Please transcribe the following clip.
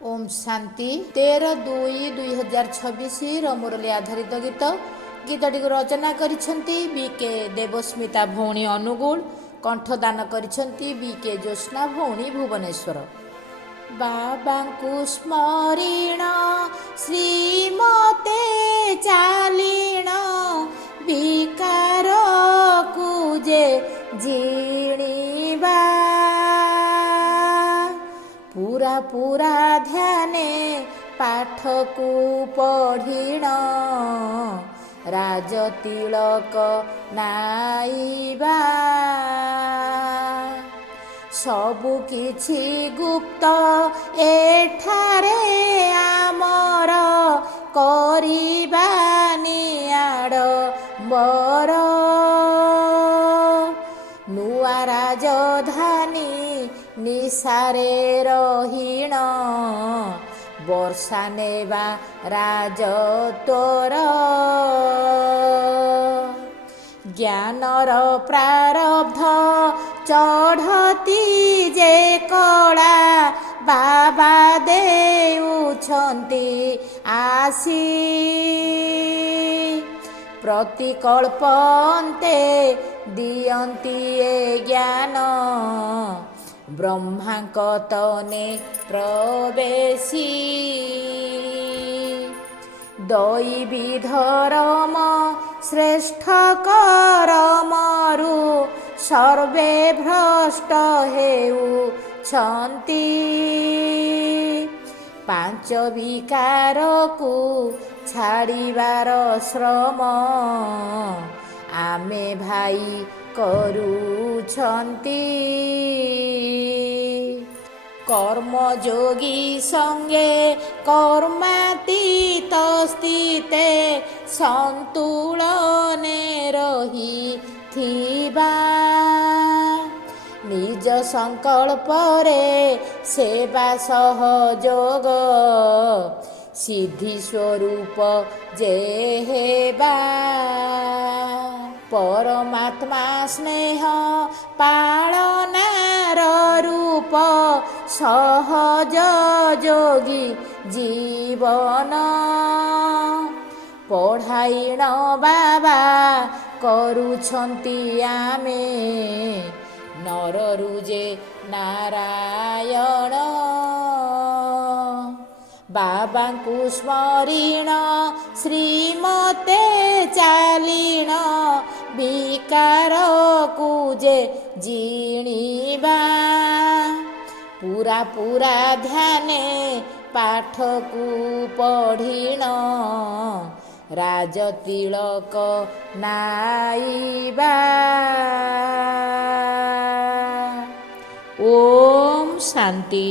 ओम शांति 13/2/2026 रमोरली आधारित गीत गीतटी रचना करिसेंती BK Devasmita भौणी Angul कंठदान करिसेंती BK Jyotsna भौणी Bhubaneswar. बाबा को स्मरण श्रीमते चालीण विकार कुजे जीणीबा पूरा पूरा ध्याने पाठ को पढ़िण राज तिलक नाइबा सबु किछि गुप्त एठारे आमर करिबा निआडम्बर नुआ राजधानी निसारे रहीण वर्षा नेबा राज तोर ज्ञानर प्रारब्ध चढ़ती जे कला बाबा देउछन्ति आसी प्रतिकल्पन्ते दियन्ति ए ज्ञान ब्रह्मांकतने प्रवेशी दैवी धर्म श्रेष्ठ करमरु सर्वे भ्रष्ट हेउछन्ति पांच विकार को छाड़िबार श्रम आमे भाई करुछन्ति कर्मयोगी संगे कर्मातीत स्थिते संतुलने रही थिबा निज संकल्प रे सेवा सहयोग सिद्धि स्वरूप जे हेबा परमात्मा स्नेह पालनार रूप सहज योगी जीवन पढ़ाइण बाबा करुछन्ति आमे नररु जे नारायण बाबा को स्मरण श्रीमते चालीण विकार कुजे जीणीबा पूरा पूरा ध्याने पाठ को पढ़िण राज तिलक नाइबा। ओम शांति।